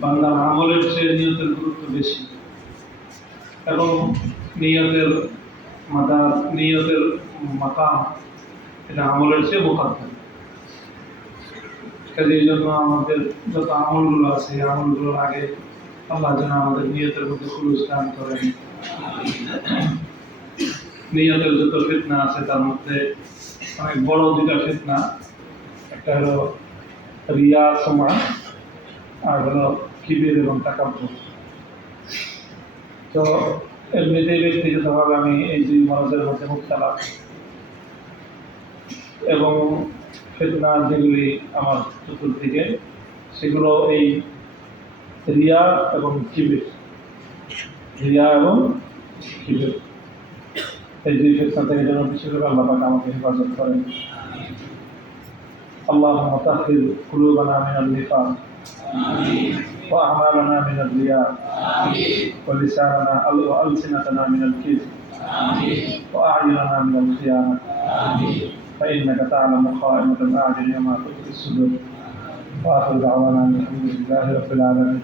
বান্দার আমলের চেয়ে নিয়তের গুরুত্ব বেশি এবং নিয়তের নিয়তের মাকাম এটা আমলের চেয়ে মুকাদ্দাম। কাজে এই জন্য আমাদের যত আমলগুলো আছে এই আমলগুলোর আগে আল্লাহ যেন আমাদের নিয়তের মধ্যে খুলুস দান করেন। নিয়তের যত ফিতনা আছে তার মধ্যে অনেক বড় দুটা ফিতনা, একটা হলো রিয়া সমা আর হলো কিবির এবং তাকাব্বুর। তো এমনিতেই ব্যক্তিগতভাবে আমি এই দুই মরজের মধ্যে মুবতালা এবং ফিতনা যেগুলি আমার চতুর্দিকে সেগুলো এই রিয়া এবং কিবির এই দুই ফিতনা থেকে যেন বিশেষ করে আল্লাহ পাক আমাকে হেফাজত করেন। اللهم طهر قلوبنا من النفاق وأعمالنا من الرياء ولساننا وألسنتنا من الكذب وأعيننا من الخيانة فإنك تعلم خائنة الأعين وما تخفي الصدور. وآخر دعوانا الحمد لله رب العالمين.